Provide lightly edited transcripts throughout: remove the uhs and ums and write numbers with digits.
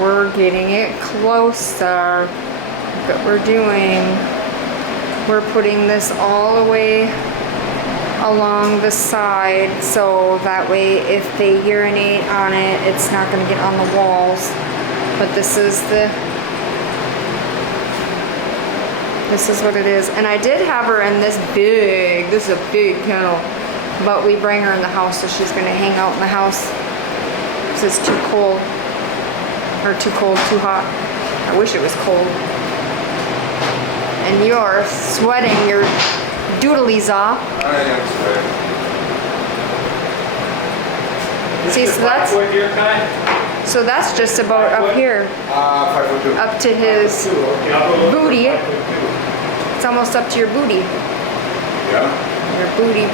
We're getting it closer. Look what we're doing. We're putting this all the way along the side, so that way if they urinate on it, it's not going to get on the walls. But this is what it is. And I did have her in this is a big kennel, but we bring her in the house, so she's going to hang out in the house because it's too cold, or too cold, too hot. I wish it was cold. And you're sweating your doodlies off. I am sweating. See, so that's just about up here, 5'2". up to his booty. It's almost up to your booty. Yeah. Your booty.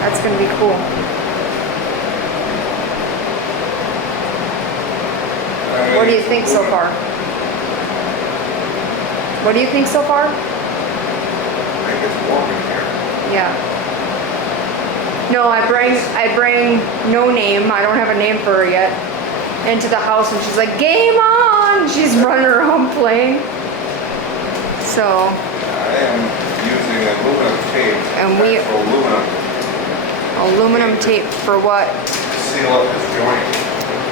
That's gonna be cool. What do you think so far? What do you think so far? I think it's warm in here. Yeah. No, I bring no name. I don't have a name for her yet. Into the house, and she's like, "Game on!" She's running around playing. So. I am using aluminum tape. And we. Aluminum tape for what? Seal up this joint.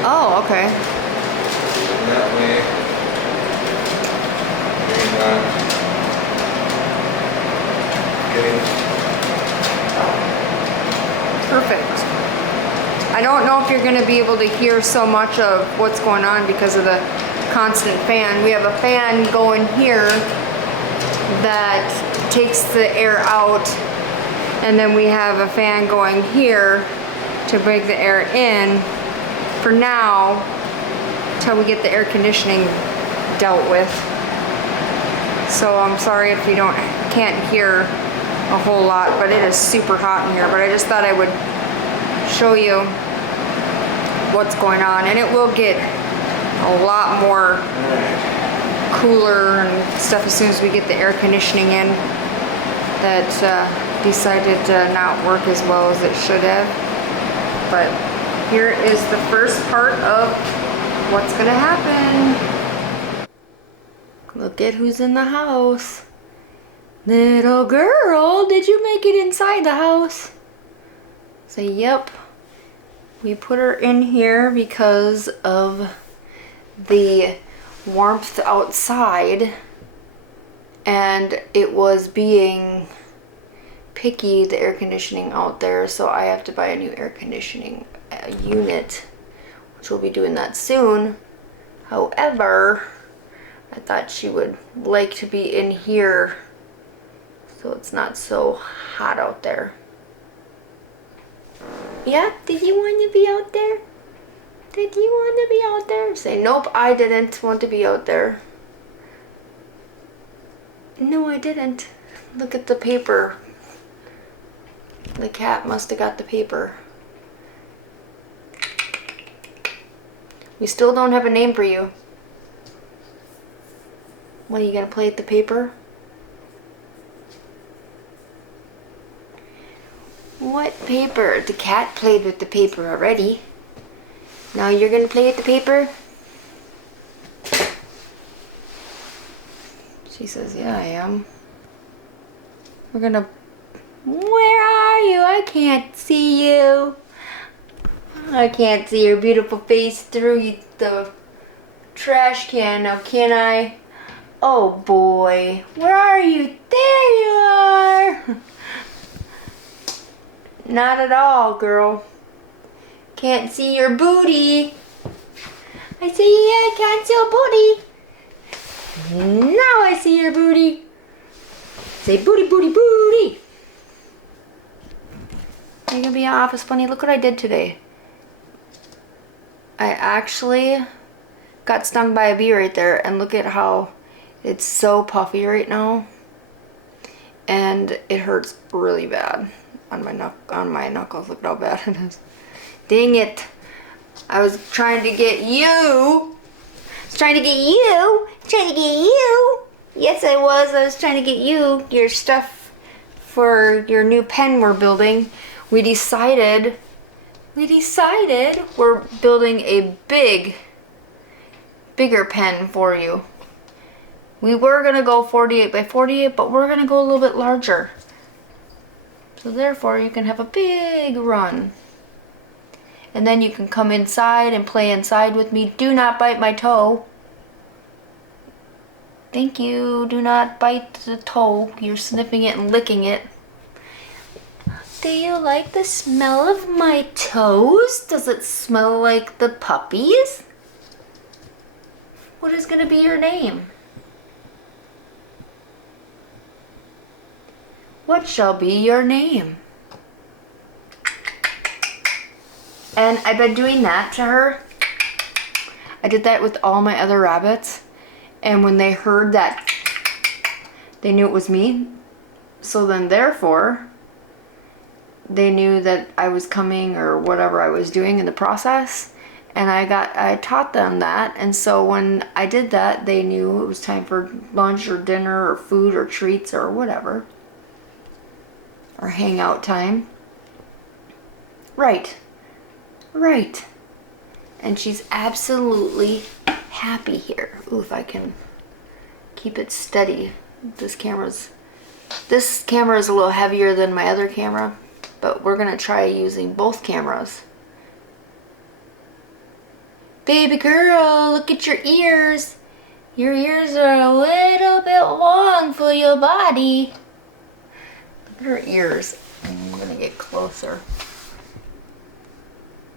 Oh, okay. And that way, getting. Perfect. I don't know if you're going to be able to hear so much of what's going on because of the constant fan. We have a fan going here that takes the air out, and then we have a fan going here to bring the air in for now till we get the air conditioning dealt with. So I'm sorry if you can't hear a whole lot, but it is super hot in here. But I just thought I would show you what's going on, and it will get a lot more cooler and stuff as soon as we get the air conditioning in that decided to not work as well as it should have. But here is the first part of what's gonna happen. Look at who's in the house. Little girl, did you make it inside the house? Say, yep. We put her in here because of the warmth outside, and it was being picky, the air conditioning out there, so I have to buy a new air conditioning unit, which we'll be doing that soon. However, I thought she would like to be in here so it's not so hot out there. Yeah, did you want to be out there? Did you want to be out there? Say, nope, I didn't want to be out there. No, I didn't. Look at the paper. The cat must have got the paper. We still don't have a name for you. What, are you gonna play with the paper? What paper? The cat played with the paper already. Now you're gonna play with the paper? She says, yeah, I am. We're gonna... Where are you? I can't see you. I can't see your beautiful face through the trash can now, can I? Oh boy. Where are you? There you are. Not at all, girl. Can't see your booty. I say, yeah, I can't see your booty. Now I see your booty. Say booty, booty, booty. You're gonna be an office bunny. Look what I did today. I actually got stung by a bee right there, and look at how it's so puffy right now. And it hurts really bad on my knuckles. Look at how bad it is. Dang it. I was trying to get you. Yes, I was. I was trying to get you your stuff for your new pen we're building. We decided we decided we're building a bigger pen for you. We were gonna go 48 by 48, but we're gonna go a little bit larger. So therefore you can have a big run. And then you can come inside and play inside with me. Do not bite my toe. Thank you. Do not bite the toe. You're sniffing it and licking it. Do you like the smell of my toes? Does it smell like the puppies? What is going to be your name? What shall be your name? And I've been doing that to her. I did that with all my other rabbits. And when they heard that, they knew it was me. So then therefore, they knew that I was coming or whatever I was doing in the process. And I taught them that. And so when I did that, they knew it was time for lunch or dinner or food or treats or whatever. Or hangout time. Right. Right. And she's absolutely happy here. Ooh, if I can keep it steady. This camera is a little heavier than my other camera, but we're gonna try using both cameras. Baby girl, look at your ears. Your ears are a little bit long for your body. Look at her ears. I'm gonna get closer.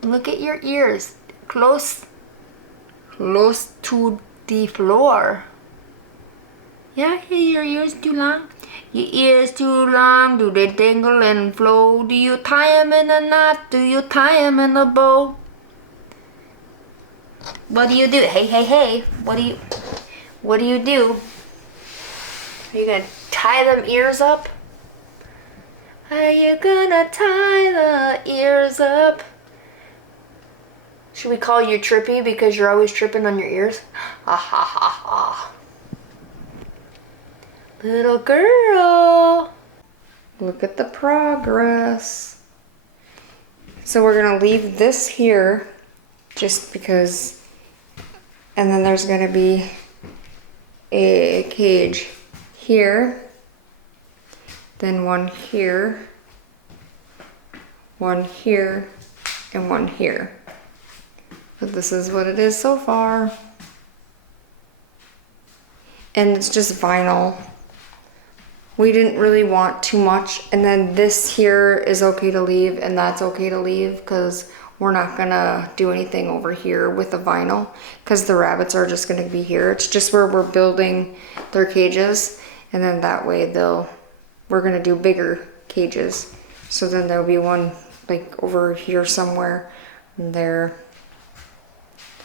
Look at your ears. Close to the floor. Yeah, your ears too long? Your ears too long, do they dangle and flow? Do you tie 'em in a knot? Do you tie 'em in a bow? What do you do? Hey, hey, hey. What do you do? Are you gonna tie them ears up? Are you gonna tie the ears up? Should we call you Trippy because you're always tripping on your ears? Ha ha ha ha. Little girl. Look at the progress. So we're gonna leave this here just because, and then there's gonna be a cage here, then one here, and one here. But this is what it is so far. And it's just vinyl. We didn't really want too much. And then this here is okay to leave and that's okay to leave because we're not gonna do anything over here with the vinyl because the rabbits are just gonna be here. It's just where we're building their cages. And then that way we're gonna do bigger cages. So then there'll be one like over here somewhere, and there,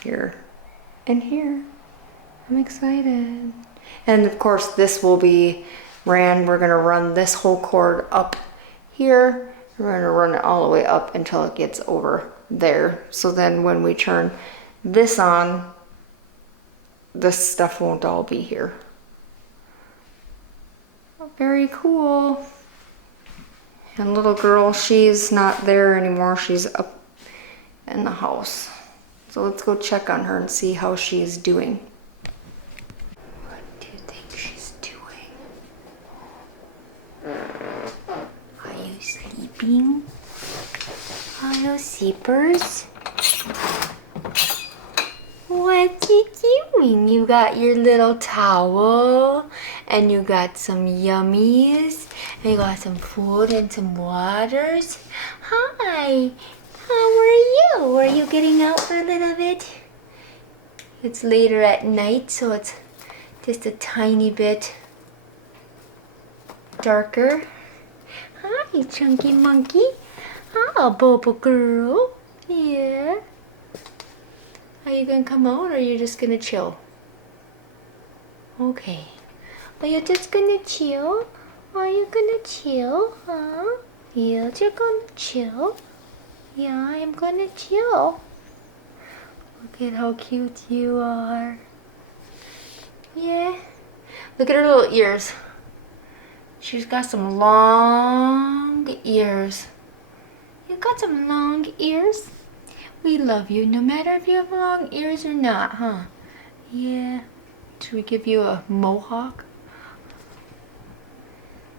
here, and here. I'm excited. And of course this will be we're gonna run this whole cord up here. We're gonna run it all the way up until it gets over there. So then when we turn this on, this stuff won't all be here. Very cool. And little girl, she's not there anymore. She's up in the house. So let's go check on her and see how she's doing. What do you think she's doing? Are you sleeping? Are you sleepers? What you doing? You got your little towel and you got some yummies and you got some food and some waters. Hi, how are you? Are you getting out for a little bit? It's later at night, so it's just a tiny bit darker. Hi, chunky monkey. Ah, Bobo girl. Yeah. Are you gonna come out or are you just gonna chill? Okay. Are you just gonna chill? Are you gonna chill? Huh? Yeah, you're gonna chill. Yeah, I'm gonna chill. Look at how cute you are. Yeah. Look at her little ears. She's got some long ears. You got some long ears. We love you no matter if you have long ears or not, huh? Yeah. Should we give you a mohawk?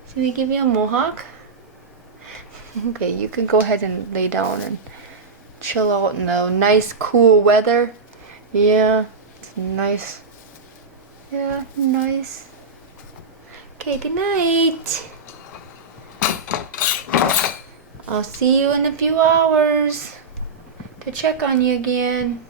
Should we give you a mohawk? Okay, you can go ahead and lay down and chill out in the nice cool weather. Yeah, it's nice. Yeah, nice. Okay, good night. I'll see you in a few hours to check on you again.